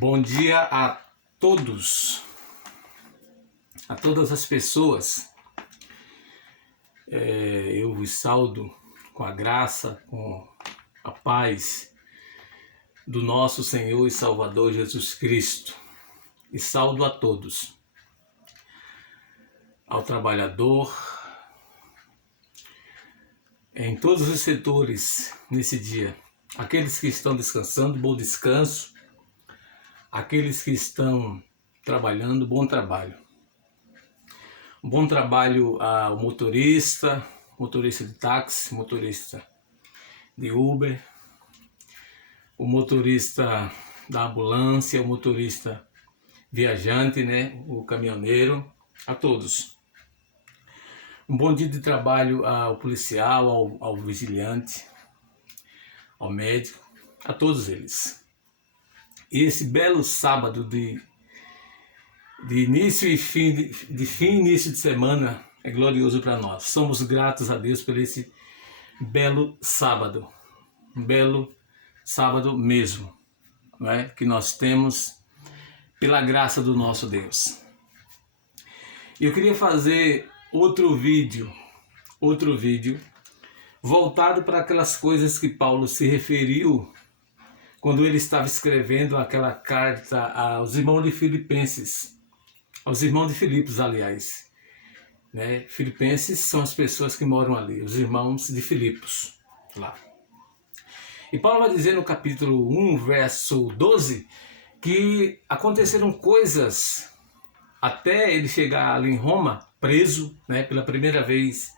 Bom dia a todos, a todas as pessoas. Eu vos saúdo com a graça, com a paz do nosso Senhor e Salvador Jesus Cristo. E saúdo a todos, ao trabalhador, em todos os setores nesse dia. Aqueles que estão descansando, bom descanso. Aqueles que estão trabalhando, bom trabalho. Um bom trabalho ao motorista de táxi, motorista de Uber, o motorista da ambulância, o motorista viajante, o caminhoneiro, a todos. Um bom dia de trabalho ao policial, ao vigilante, ao médico, a todos eles. E esse belo sábado de início e fim e início de semana é glorioso para nós. Somos gratos a Deus por esse belo sábado, um belo sábado mesmo, que nós temos pela graça do nosso Deus. Eu queria fazer outro vídeo voltado para aquelas coisas que Paulo se referiu quando ele estava escrevendo aquela carta aos irmãos de Filipenses, aos irmãos de Filipos, aliás. Filipenses são as pessoas que moram ali, os irmãos de Filipos, lá. E Paulo vai dizer no capítulo 1, verso 12, que aconteceram coisas até ele chegar ali em Roma, preso, pela primeira vez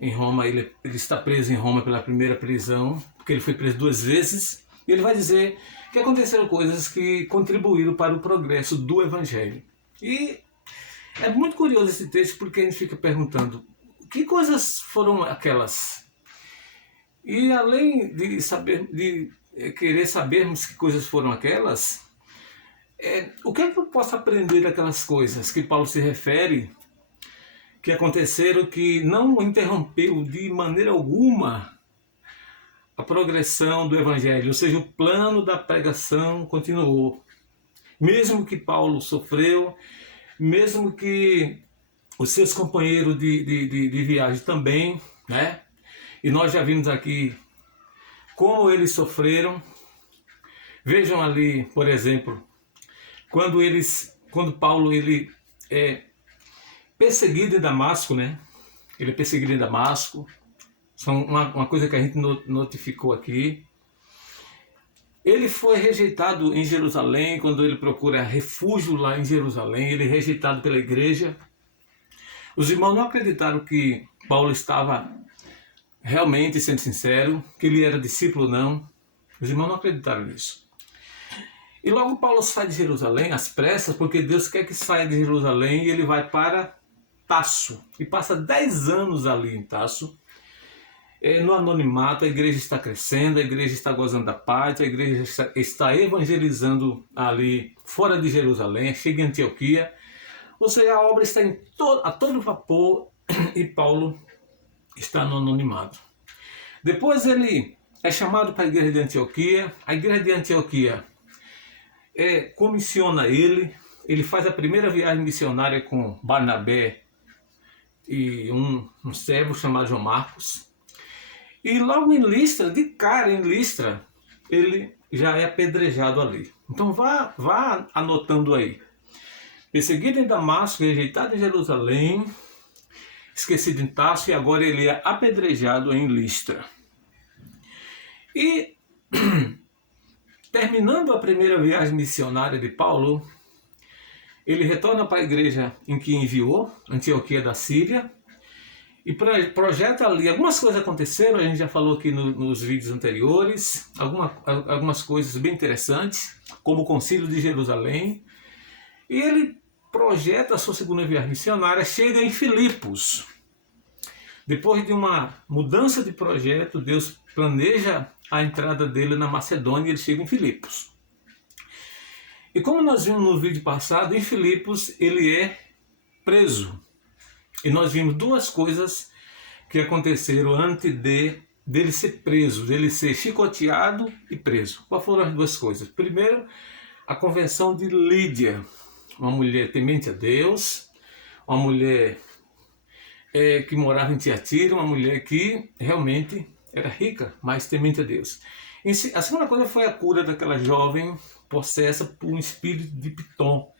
em Roma. Ele está preso em Roma pela primeira prisão, porque ele foi preso 2 vezes. E ele vai dizer que aconteceram coisas que contribuíram para o progresso do Evangelho. E é muito curioso esse texto, porque a gente fica perguntando que coisas foram aquelas. E além de querer sabermos que coisas foram aquelas, o que é que eu posso aprender daquelas coisas que Paulo se refere, que aconteceram, que não interrompeu de maneira alguma a progressão do Evangelho, ou seja, o plano da pregação continuou. Mesmo que Paulo sofreu, mesmo que os seus companheiros de viagem também, E nós já vimos aqui como eles sofreram. Vejam ali, por exemplo, quando Paulo é perseguido em Damasco, Ele é perseguido em Damasco. Uma coisa que a gente notificou aqui. Ele foi rejeitado em Jerusalém, quando ele procura refúgio lá em Jerusalém. Ele é rejeitado pela igreja. Os irmãos não acreditaram que Paulo estava realmente sendo sincero, que ele era discípulo, não. Os irmãos não acreditaram nisso. E logo Paulo sai de Jerusalém, às pressas, porque Deus quer que saia de Jerusalém, e ele vai para Tarso. E passa 10 anos ali em Tarso. No anonimato, a igreja está crescendo, a igreja está gozando da paz, a igreja está evangelizando ali fora de Jerusalém, chega em Antioquia. Ou seja, a obra está a todo vapor e Paulo está no anonimato. Depois ele é chamado para a igreja de Antioquia. A igreja de Antioquia comissiona ele faz a primeira viagem missionária com Barnabé e um servo chamado João Marcos. E logo em Listra, de cara em Listra, ele já é apedrejado ali. Então vá anotando aí. Perseguido em Damasco, rejeitado em Jerusalém, esquecido em Tarso, e agora ele é apedrejado em Listra. E terminando a primeira viagem missionária de Paulo, ele retorna para a igreja em que enviou, Antioquia da Síria, e projeta ali. Algumas coisas aconteceram, a gente já falou aqui nos vídeos anteriores, algumas coisas bem interessantes, como o Concílio de Jerusalém. E ele projeta a sua segunda viagem missionária, chega em Filipos. Depois de uma mudança de projeto, Deus planeja a entrada dele na Macedônia, e ele chega em Filipos. E como nós vimos no vídeo passado, em Filipos ele é preso. E nós vimos 2 coisas que aconteceram antes dele ser preso, dele ser chicoteado e preso. Quais foram as 2 coisas? Primeiro, a conversão de Lídia, uma mulher temente a Deus, uma mulher que morava em Tiatira, uma mulher que realmente era rica, mas temente a Deus. A segunda coisa foi a cura daquela jovem possessa por um espírito de Pitom,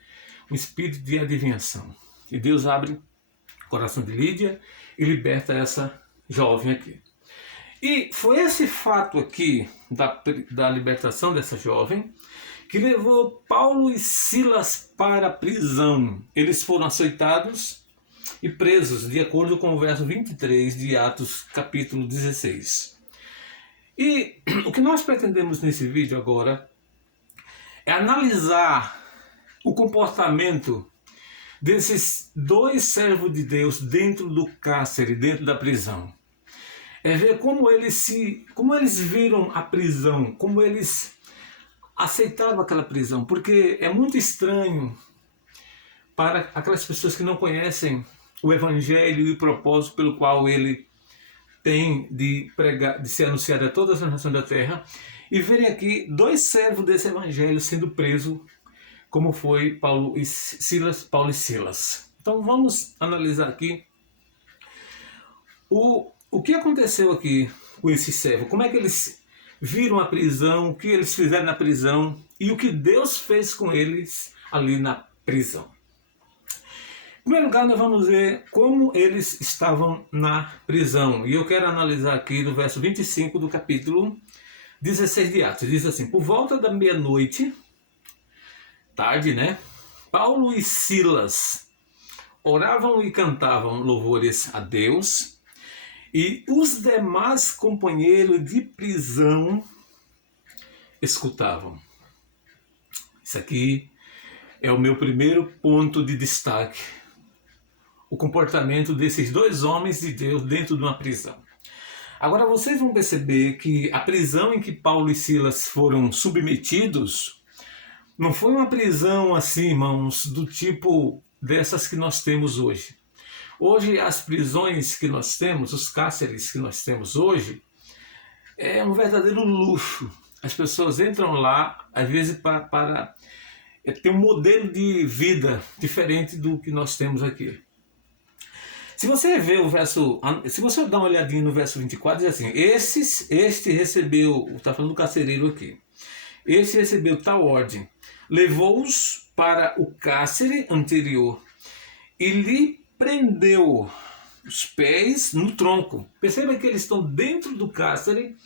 um espírito de adivinhação. E Deus abre o coração de Lídia e liberta essa jovem aqui. E foi esse fato aqui da libertação dessa jovem que levou Paulo e Silas para a prisão. Eles foram açoitados e presos, de acordo com o verso 23 de Atos, capítulo 16. E o que nós pretendemos nesse vídeo agora é analisar o comportamento desses dois servos de Deus dentro do cárcere, dentro da prisão. É ver como eles viram a prisão, como eles aceitaram aquela prisão, porque é muito estranho para aquelas pessoas que não conhecem o Evangelho e o propósito pelo qual ele tem de pregar, de ser anunciado a todas as nações da terra, e verem aqui dois servos desse Evangelho sendo presos, como foi Paulo e Silas. Então vamos analisar aqui o que aconteceu aqui com esse servo, como é que eles viram a prisão, o que eles fizeram na prisão e o que Deus fez com eles ali na prisão. Em primeiro lugar, nós vamos ver como eles estavam na prisão. E eu quero analisar aqui do verso 25 do capítulo 16 de Atos. Diz assim: por volta da meia-noite, tarde, né? Paulo e Silas oravam e cantavam louvores a Deus, e os demais companheiros de prisão escutavam. Isso aqui é o meu primeiro ponto de destaque. O comportamento desses dois homens de Deus dentro de uma prisão. Agora vocês vão perceber que a prisão em que Paulo e Silas foram submetidos não foi uma prisão assim, irmãos, do tipo dessas que nós temos hoje. Hoje as prisões que nós temos, os cárceres que nós temos hoje, é um verdadeiro luxo. As pessoas entram lá, às vezes, para ter um modelo de vida diferente do que nós temos aqui. Se você ver o verso, se você dar uma olhadinha no verso 24, diz assim: este recebeu, está falando do carcereiro aqui, este recebeu tal ordem, levou-os para o cárcere anterior e lhe prendeu os pés no tronco. Perceba que eles estão dentro do cárcere,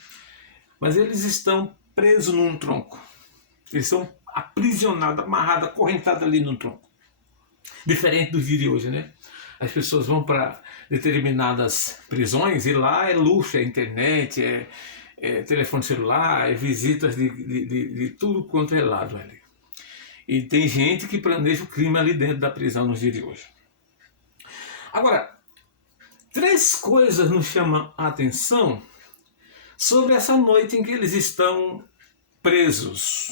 mas eles estão presos num tronco. Eles estão aprisionados, amarrados, acorrentados ali no tronco. Diferente do dia de hoje, né? As pessoas vão para determinadas prisões e lá é luxo, é internet, é telefone celular, é visitas de tudo quanto é lado ali. E tem gente que planeja o crime ali dentro da prisão nos dias de hoje. Agora, três coisas nos chamam a atenção sobre essa noite em que eles estão presos.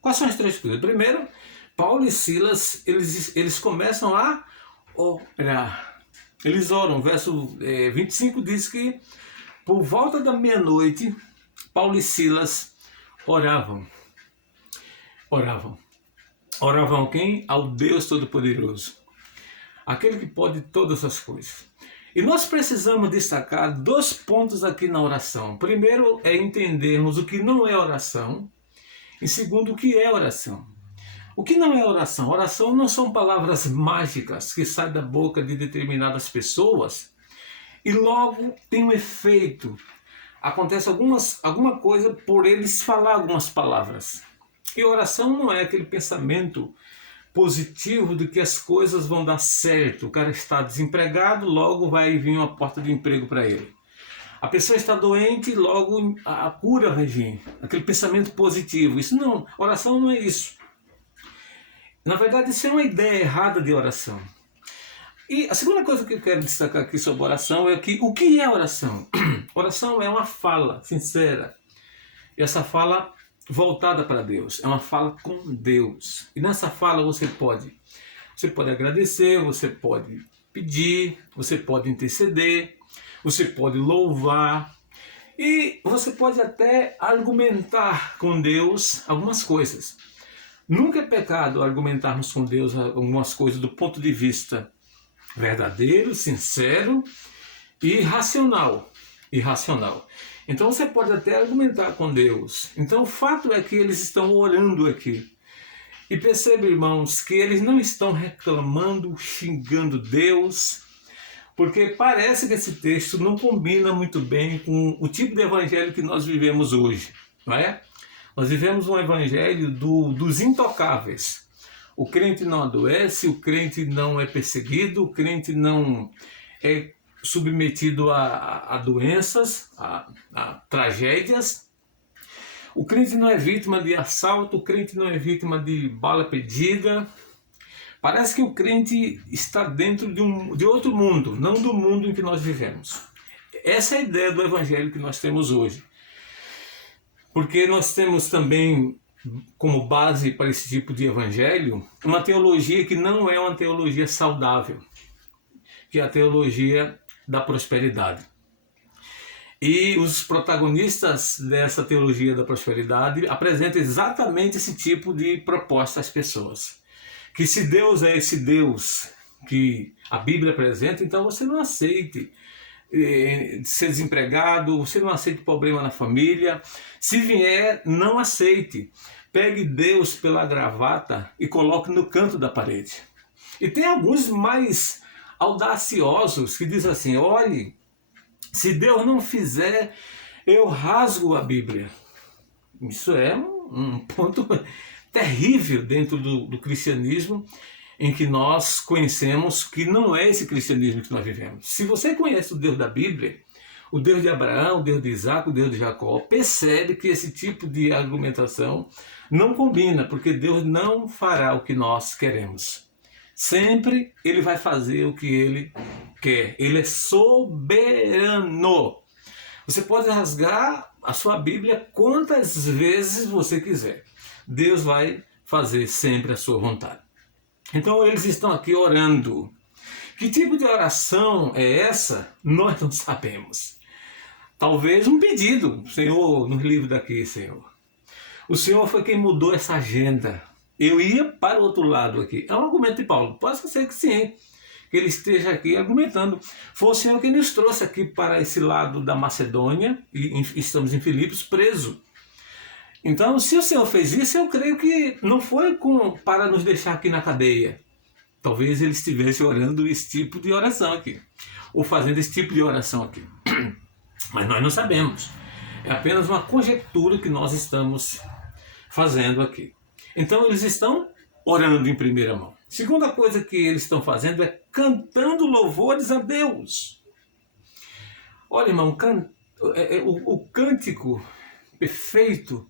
Quais são as três coisas? Primeiro, Paulo e Silas, eles começam a orar. Eles oram. Verso 25 diz que por volta da meia-noite, Paulo e Silas oravam. Oravam quem? Ao Deus Todo-Poderoso. Aquele que pode todas as coisas. E nós precisamos destacar dois pontos aqui na oração. Primeiro é entendermos o que não é oração. E segundo, o que é oração. O que não é oração? Oração não são palavras mágicas que saem da boca de determinadas pessoas e logo tem um efeito. Acontece alguma coisa por eles falar algumas palavras. E oração não é aquele pensamento positivo de que as coisas vão dar certo. O cara está desempregado, logo vai vir uma porta de emprego para ele. A pessoa está doente, logo a cura vai vir. Aquele pensamento positivo. Isso não, oração não é isso. Na verdade, isso é uma ideia errada de oração. E a segunda coisa que eu quero destacar aqui sobre oração é que o que é oração? Oração é uma fala sincera. E essa fala voltada para Deus. É uma fala com Deus. E nessa fala você pode agradecer, você pode pedir, você pode interceder, você pode louvar e você pode até argumentar com Deus algumas coisas. Nunca é pecado argumentarmos com Deus algumas coisas do ponto de vista verdadeiro, sincero e racional. Então você pode até argumentar com Deus. Então o fato é que eles estão orando aqui. E percebe, irmãos, que eles não estão reclamando, xingando Deus, porque parece que esse texto não combina muito bem com o tipo de evangelho que nós vivemos hoje, não é? Nós vivemos um evangelho dos intocáveis. O crente não adoece, o crente não é perseguido, o crente não é submetido a doenças, a tragédias. O crente não é vítima de assalto, o crente não é vítima de bala perdida. Parece que o crente está dentro de outro mundo, não do mundo em que nós vivemos. Essa é a ideia do evangelho que nós temos hoje. Porque nós temos também, como base para esse tipo de evangelho, uma teologia que não é uma teologia saudável, que é a teologia da prosperidade. E os protagonistas dessa teologia da prosperidade apresentam exatamente esse tipo de proposta às pessoas. Que se Deus é esse Deus que a Bíblia apresenta, então você não aceite ser desempregado, você não aceite problema na família. Se vier, não aceite. Pegue Deus pela gravata e coloque no canto da parede. E tem alguns mais audaciosos que dizem assim: olhe, se Deus não fizer, eu rasgo a Bíblia. Isso é um ponto terrível dentro do cristianismo, em que nós conhecemos que não é esse cristianismo que nós vivemos. Se você conhece o Deus da Bíblia, o Deus de Abraão, o Deus de Isaac, o Deus de Jacó, percebe que esse tipo de argumentação não combina, porque Deus não fará o que nós queremos. Sempre Ele vai fazer o que Ele quer. Ele é soberano. Você pode rasgar a sua Bíblia quantas vezes você quiser. Deus vai fazer sempre a sua vontade. Então eles estão aqui orando. Que tipo de oração é essa? Nós não sabemos. Talvez um pedido. Senhor, nos livre daqui, Senhor. O Senhor foi quem mudou essa agenda. Eu ia para o outro lado aqui. É um argumento de Paulo. Pode ser que sim, que ele esteja aqui argumentando. Foi o Senhor que nos trouxe aqui para esse lado da Macedônia, e estamos em Filipos, preso. Então, se o Senhor fez isso, eu creio que não foi para nos deixar aqui na cadeia. Talvez ele estivesse orando esse tipo de oração aqui, ou fazendo esse tipo de oração aqui. Mas nós não sabemos. É apenas uma conjectura que nós estamos fazendo aqui. Então, eles estão orando em primeira mão. Segunda coisa que eles estão fazendo é cantando louvores a Deus. Olha, irmão, o cântico perfeito,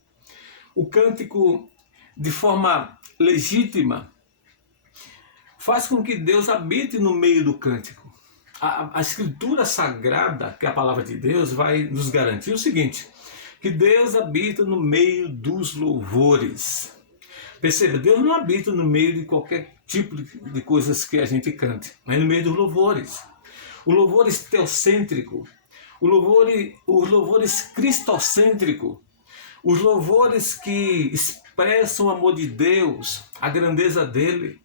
o cântico de forma legítima, faz com que Deus habite no meio do cântico. A Escritura Sagrada, que é a palavra de Deus, vai nos garantir o seguinte: que Deus habita no meio dos louvores. Perceba, Deus não habita no meio de qualquer tipo de coisas que a gente cante, mas no meio dos louvores. O louvor teocêntrico, os louvores cristocêntrico, os louvores que expressam o amor de Deus, a grandeza dele,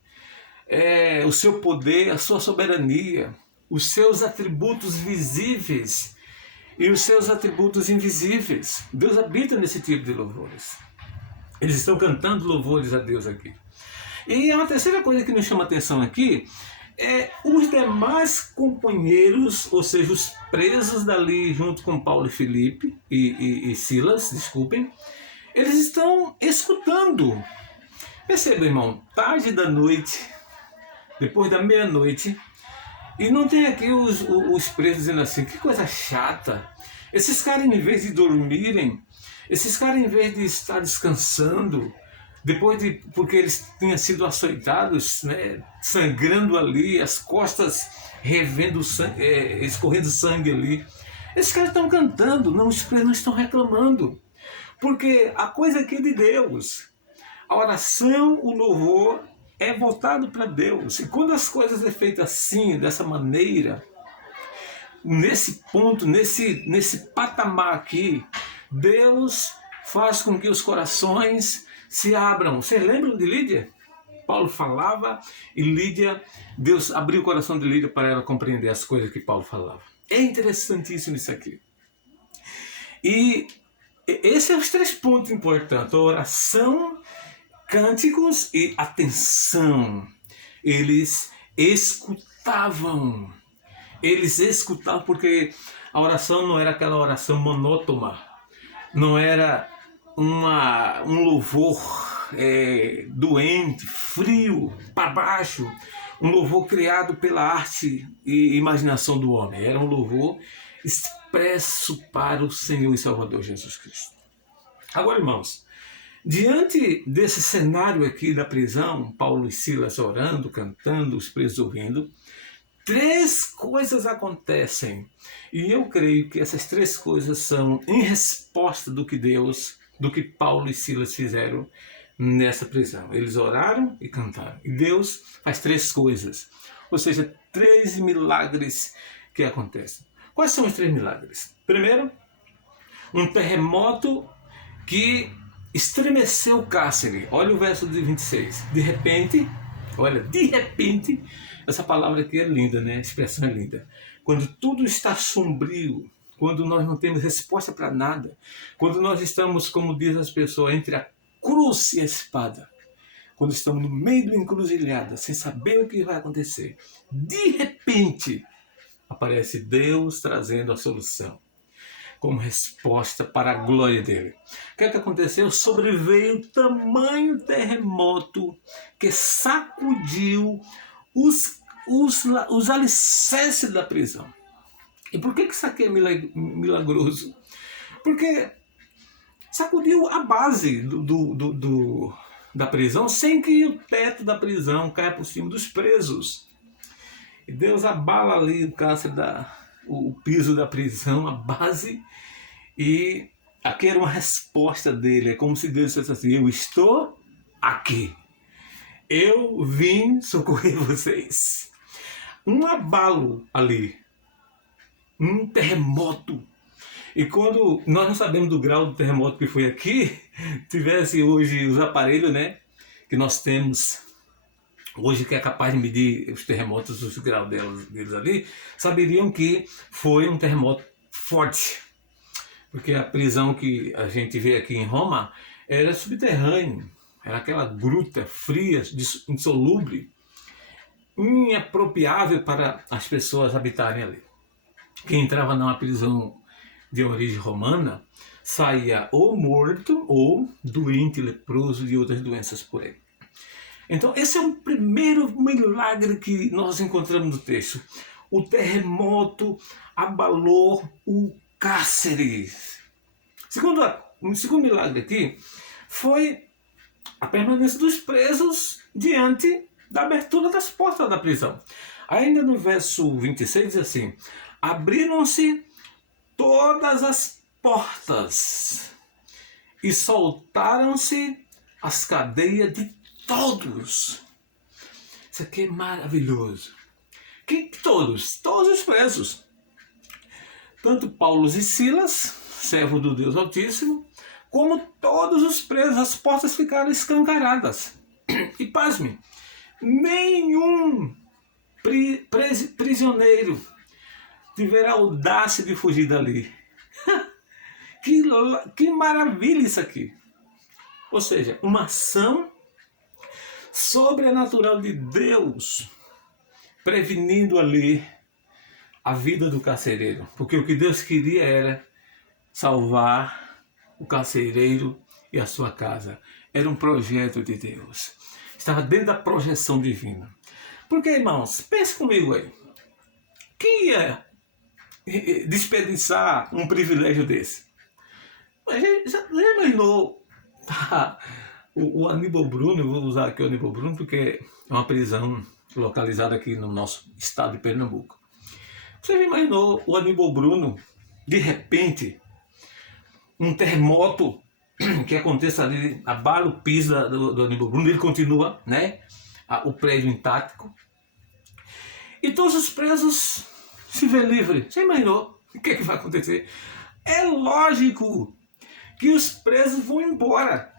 o seu poder, a sua soberania, os seus atributos visíveis e os seus atributos invisíveis. Deus habita nesse tipo de louvores. Eles estão cantando louvores a Deus aqui. E uma terceira coisa que nos chama a atenção aqui é os demais companheiros, ou seja, os presos dali junto com Paulo e Filipe e Silas, desculpem, eles estão escutando. Perceba, irmão, tarde da noite, depois da meia-noite, e não tem aqui os presos dizendo assim: que coisa chata. Esses caras, em vez de dormirem, esses caras, em vez de estar descansando, porque eles tinham sido açoitados, né, sangrando ali, as costas revendo sangue, escorrendo sangue ali, esses caras estão cantando, os presos não estão reclamando, porque a coisa aqui é de Deus. A oração, o louvor é voltado para Deus. E quando as coisas é feitas assim, dessa maneira, nesse ponto, nesse patamar aqui, Deus faz com que os corações se abram. Vocês lembram de Lídia? Paulo falava e Lídia, Deus abriu o coração de Lídia para ela compreender as coisas que Paulo falava. É interessantíssimo isso aqui. E esses são os 3 pontos importantes: oração, cânticos e atenção. Eles escutavam. Eles escutavam porque a oração não era aquela oração monótona, não era um louvor doente, frio, para baixo, um louvor criado pela arte e imaginação do homem. Era um louvor expresso para o Senhor e Salvador Jesus Cristo. Agora, irmãos, diante desse cenário aqui da prisão, Paulo e Silas orando, cantando, os presos ouvindo, 3 coisas acontecem. E eu creio que essas 3 coisas são em resposta do que Paulo e Silas fizeram nessa prisão. Eles oraram e cantaram. E Deus faz 3 coisas. Ou seja, 3 milagres que acontecem. Quais são os 3 milagres? Primeiro, um terremoto que estremeceu o cárcere. Olha o verso de 26. De repente, essa palavra aqui é linda, né? A expressão é linda. Quando tudo está sombrio, quando nós não temos resposta para nada, quando nós estamos, como diz as pessoas, entre a cruz e a espada, quando estamos no meio da encruzilhada, sem saber o que vai acontecer, de repente aparece Deus trazendo a solução, como resposta para a glória dele. O que aconteceu? Sobreveio tamanho terremoto que sacudiu os alicerces da prisão. E por que isso aqui é milagroso? Porque sacudiu a base da prisão sem que o teto da prisão caia por cima dos presos. E Deus abala ali o cárcere, o piso da prisão, a base, e aqui era uma resposta dele. É como se Deus dissesse assim: eu estou aqui, eu vim socorrer vocês. Um abalo ali, um terremoto. E quando nós não sabemos do grau do terremoto que foi aqui, tivesse hoje os aparelhos, né, que nós temos hoje, que é capaz de medir os terremotos, os graus deles ali, saberiam que foi um terremoto forte. Porque a prisão que a gente vê aqui em Roma era subterrânea, era aquela gruta fria, insolúvel, inapropriável para as pessoas habitarem ali. Quem entrava numa prisão de origem romana saía ou morto ou doente, leproso e outras doenças por aí. Então esse é o primeiro milagre que nós encontramos no texto. O terremoto abalou o cárcere. O segundo milagre aqui foi a permanência dos presos diante da abertura das portas da prisão. Ainda no verso 26 diz assim: abriram-se todas as portas e soltaram-se as cadeias de todos. Isso aqui é maravilhoso. Todos os presos. Tanto Paulo e Silas, servo do Deus Altíssimo, como todos os presos, as portas ficaram escancaradas. E pasme, nenhum prisioneiro tiverá audácia de fugir dali. Que maravilha isso aqui! Ou seja, uma ação sobrenatural de Deus prevenindo ali a vida do carcereiro. Porque o que Deus queria era salvar o carcereiro e a sua casa. Era um projeto de Deus. Estava dentro da projeção divina. Porque, irmãos, pense comigo aí. Quem ia desperdiçar um privilégio desse? Já imaginou o Aníbal Bruno? Eu vou usar aqui o Aníbal Bruno porque é uma prisão localizada aqui no nosso estado de Pernambuco. Você já imaginou o Aníbal Bruno, de repente, um terremoto que aconteça ali, abala o piso do Aníbal Bruno, ele continua, né, o prédio intacto, e todos os presos se vê livre. Você imaginou o que vai acontecer? É lógico que os presos vão embora.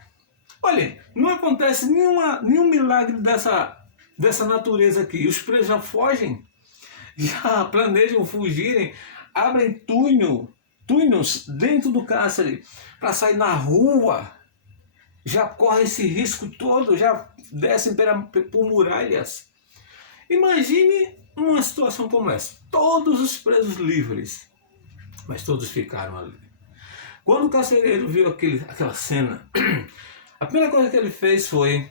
Olha, não acontece nenhum milagre dessa natureza aqui. Os presos já fogem, já planejam fugirem, abrem túneis dentro do cárcere para sair na rua, já corre esse risco todo, já descem por muralhas. Imagine uma situação como essa, todos os presos livres, mas todos ficaram ali. Quando o carcereiro viu aquela cena, a primeira coisa que ele fez foi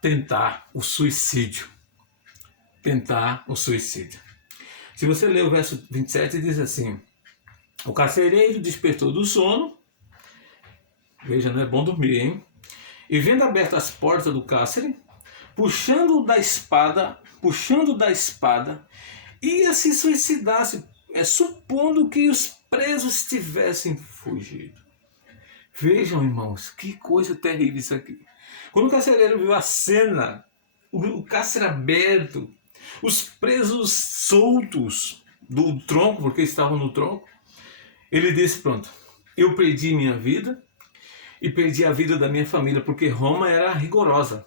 tentar o suicídio. Se você ler o verso 27, diz assim: o carcereiro despertou do sono, veja, não é bom dormir, hein? E vendo abertas as portas do cárcere, puxando da espada, ia se suicidar, supondo que os presos tivessem fugido. Vejam, irmãos, que coisa terrível isso aqui. Quando o carcereiro viu a cena, o cárcere aberto, os presos soltos do tronco, porque estavam no tronco, ele disse: pronto, eu perdi minha vida e perdi a vida da minha família, porque Roma era rigorosa.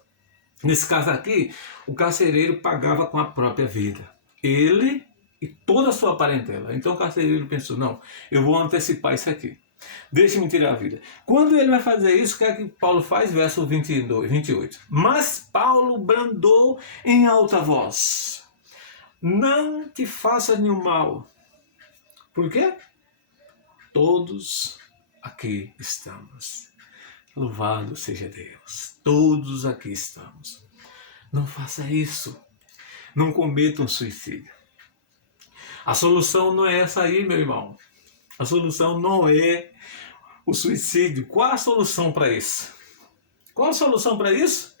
Nesse caso aqui, o carcereiro pagava com a própria vida, ele e toda a sua parentela. Então o carcereiro pensou: não, eu vou antecipar isso aqui, deixe-me tirar a vida. Quando ele vai fazer isso, o que é que Paulo faz? Verso 28. Mas Paulo bradou em alta voz: não te faça nenhum mal. Por quê? Todos aqui estamos. Louvado seja Deus. Todos aqui estamos. Não faça isso. Não cometa um suicídio. A solução não é essa aí, meu irmão. A solução não é o suicídio. Qual a solução para isso? Qual a solução para isso?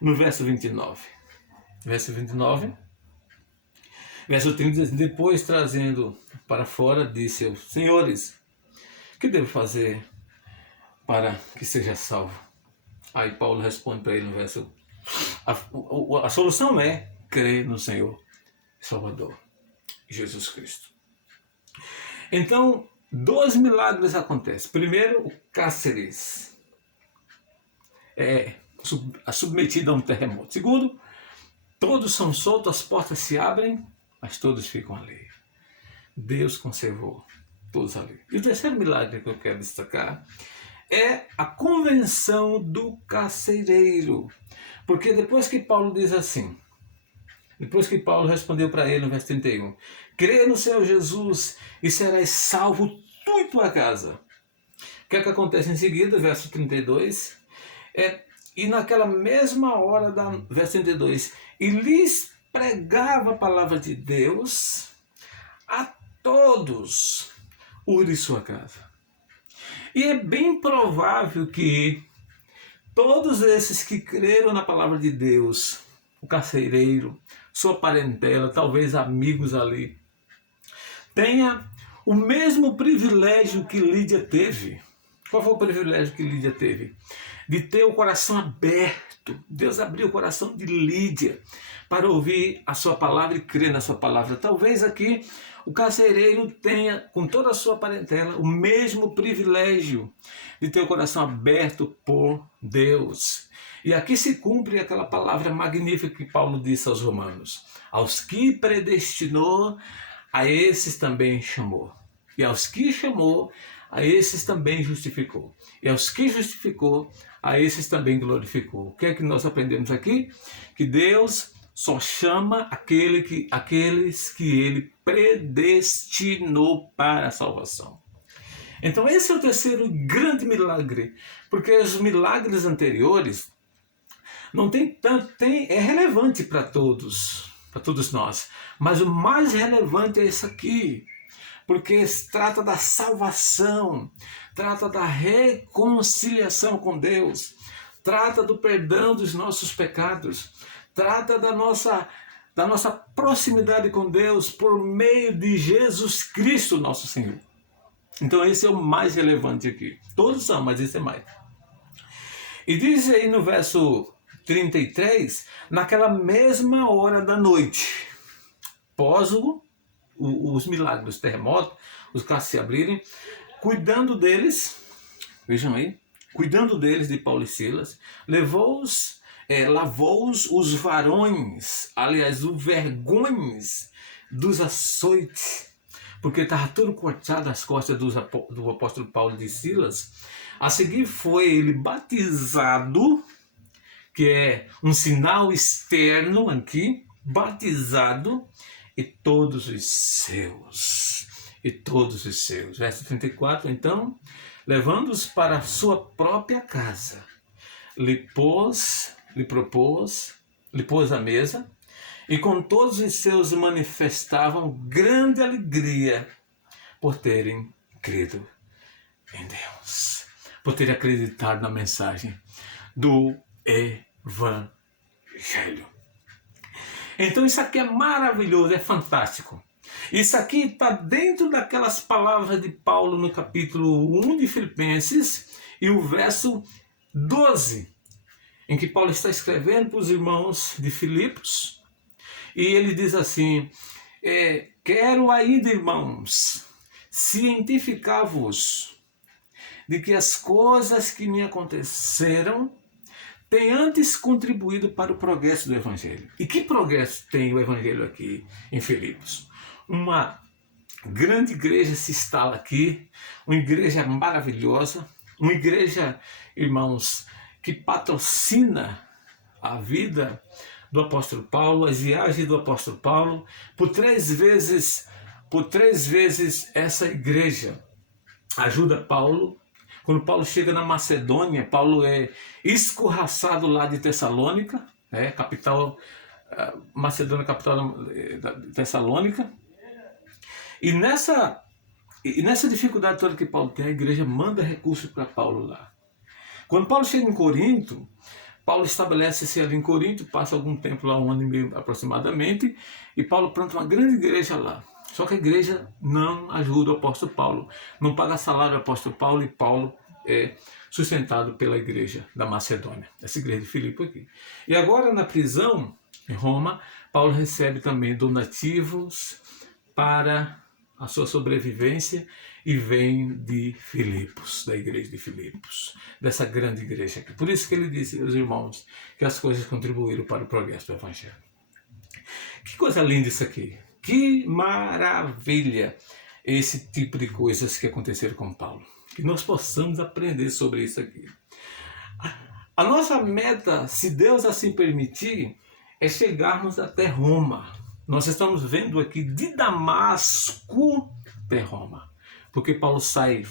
No verso 29. Verso 29. Verso 30, depois trazendo para fora, disse eu: senhores, que devo fazer para que seja salvo? Aí Paulo responde para ele no verso: a solução é crer no Senhor Salvador, Jesus Cristo. Então, 2 milagres acontecem. Primeiro, o Cáceres é submetido a um terremoto. Segundo, todos são soltos, as portas se abrem, mas todos ficam ali. Deus conservou todos ali. E o terceiro milagre que eu quero destacar é a convenção do carcereiro. Porque depois que Paulo diz assim, depois que Paulo respondeu para ele no verso 31, crê no Senhor Jesus e serás salvo tu e tua casa. O que é que acontece em seguida? Verso 32, e naquela mesma hora, verso 32, e lhes pregava a palavra de Deus a todos os de sua casa. E é bem provável que todos esses que creram na palavra de Deus, o carcereiro, sua parentela, talvez amigos ali, tenha o mesmo privilégio que Lídia teve. Qual foi o privilégio que Lídia teve? De ter o coração aberto. Deus abriu o coração de Lídia para ouvir a sua palavra e crer na sua palavra. Talvez aqui o carcereiro tenha, com toda a sua parentela, o mesmo privilégio de ter o coração aberto por Deus. E aqui se cumpre aquela palavra magnífica que Paulo disse aos romanos: aos que predestinou, a esses também chamou. E aos que chamou, a esses também justificou. E aos que justificou, a esses também glorificou. O que é que nós aprendemos aqui? Que Deus só chama aqueles que Ele predestinou para a salvação. Então esse é o terceiro grande milagre, porque os milagres anteriores não tem tanto, é relevante para todos nós, mas o mais relevante é esse aqui, porque trata da salvação, trata da reconciliação com Deus, trata do perdão dos nossos pecados, trata da nossa proximidade com Deus por meio de Jesus Cristo, nosso Senhor. Então esse é o mais relevante aqui. Todos são, mas esse é mais. E diz aí no verso 33, naquela mesma hora da noite, após os milagres, os terremotos, os casos se abrirem, cuidando deles, vejam aí, cuidando deles, de Paulo e Silas, lavou-os os varões, aliás, os vergões dos açoites, porque estava tudo cortado as costas do apóstolo Paulo e de Silas. A seguir foi ele batizado, que é um sinal externo aqui, batizado, e todos os seus, verso 34, então, levando-os para a sua própria casa, lhe pôs à mesa, e com todos os seus manifestavam grande alegria por terem crido em Deus, por terem acreditado na mensagem do Evangelho. Então isso aqui é maravilhoso, é fantástico. Isso aqui está dentro daquelas palavras de Paulo no capítulo 1 de Filipenses e o verso 12, em que Paulo está escrevendo para os irmãos de Filipos, e ele diz assim: quero ainda, irmãos, cientificar-vos de que as coisas que me aconteceram têm antes contribuído para o progresso do Evangelho. E que progresso tem o Evangelho aqui em Filipos? Uma grande igreja se instala aqui, uma igreja maravilhosa, uma igreja, irmãos, que patrocina a vida do apóstolo Paulo, as viagens do apóstolo Paulo. Por três vezes essa igreja ajuda Paulo. Quando Paulo chega na Macedônia, Paulo é escorraçado lá de Tessalônica, capital, Macedônia, capital da Tessalônica. E nessa dificuldade toda que Paulo tem, a igreja manda recursos para Paulo lá. Quando Paulo chega em Corinto, Paulo estabelece-se ali em Corinto, passa algum tempo lá, 1 ano e meio aproximadamente, e Paulo planta uma grande igreja lá. Só que a igreja não ajuda o apóstolo Paulo, não paga salário ao apóstolo Paulo, e Paulo é sustentado pela igreja da Macedônia, essa igreja de Filipe aqui. E agora na prisão, em Roma, Paulo recebe também donativos para a sua sobrevivência e vem de Filipos, da igreja de Filipos, dessa grande igreja aqui. Por isso que ele disse aos irmãos que as coisas contribuíram para o progresso do Evangelho. Que coisa linda isso aqui! Que maravilha esse tipo de coisas que aconteceram com Paulo. Que nós possamos aprender sobre isso aqui. A nossa meta, se Deus assim permitir, é chegarmos até Roma. Nós estamos vendo aqui de Damasco até Roma. Porque Paulo sai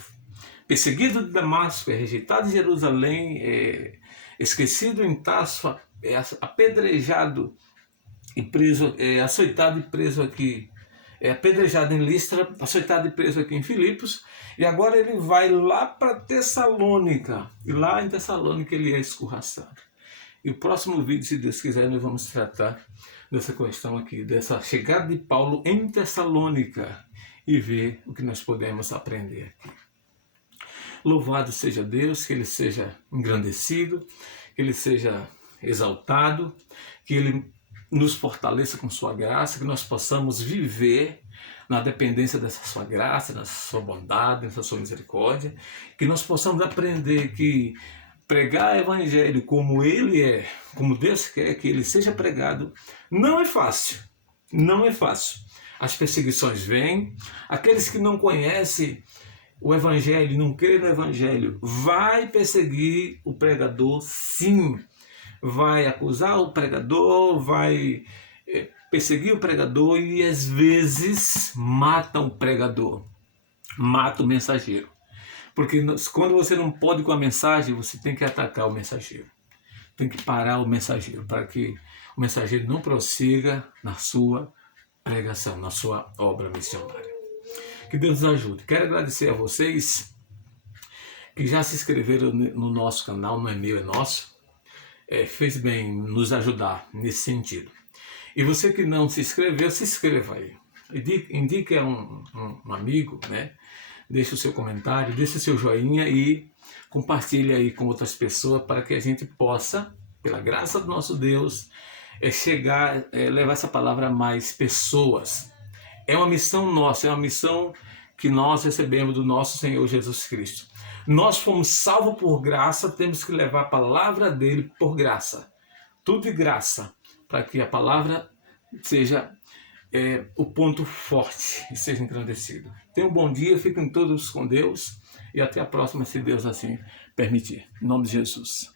perseguido de Damasco, é rejeitado em Jerusalém, é esquecido em Tarso, é apedrejado e preso, açoitado e preso aqui, apedrejado em Listra, açoitado e preso aqui em Filipos, e agora ele vai lá para Tessalônica, e lá em Tessalônica ele é escorraçado. E o próximo vídeo, se Deus quiser, nós vamos tratar dessa questão aqui, dessa chegada de Paulo em Tessalônica, e ver o que nós podemos aprender aqui. Louvado seja Deus, que Ele seja engrandecido, que Ele seja exaltado, que Ele nos fortaleça com sua graça, que nós possamos viver na dependência dessa sua graça, da sua bondade, dessa sua misericórdia, que nós possamos aprender que pregar o Evangelho como ele é, como Deus quer que ele seja pregado, não é fácil, não é fácil. As perseguições vêm, aqueles que não conhecem o Evangelho, não creem no Evangelho, vai perseguir o pregador, sim. Vai acusar o pregador, vai perseguir o pregador e às vezes matam o pregador, mata o mensageiro. Porque quando você não pode com a mensagem, você tem que atacar o mensageiro. Tem que parar o mensageiro para que o mensageiro não prossiga na sua pregação, na sua obra missionária. Que Deus nos ajude. Quero agradecer a vocês que já se inscreveram no nosso canal, não é meu, é nosso. Fez bem nos ajudar nesse sentido. E você que não se inscreveu, se inscreva aí. Indique a um amigo, né? Deixe o seu comentário, deixe o seu joinha e compartilhe aí com outras pessoas para que a gente possa, pela graça do nosso Deus, levar essa palavra a mais pessoas. É uma missão nossa, é uma missão que nós recebemos do nosso Senhor Jesus Cristo. Nós fomos salvos por graça, temos que levar a palavra dele por graça. Tudo de graça, para que a palavra seja o ponto forte e seja engrandecido. Tenham um bom dia, fiquem todos com Deus e até a próxima, se Deus assim permitir. Em nome de Jesus.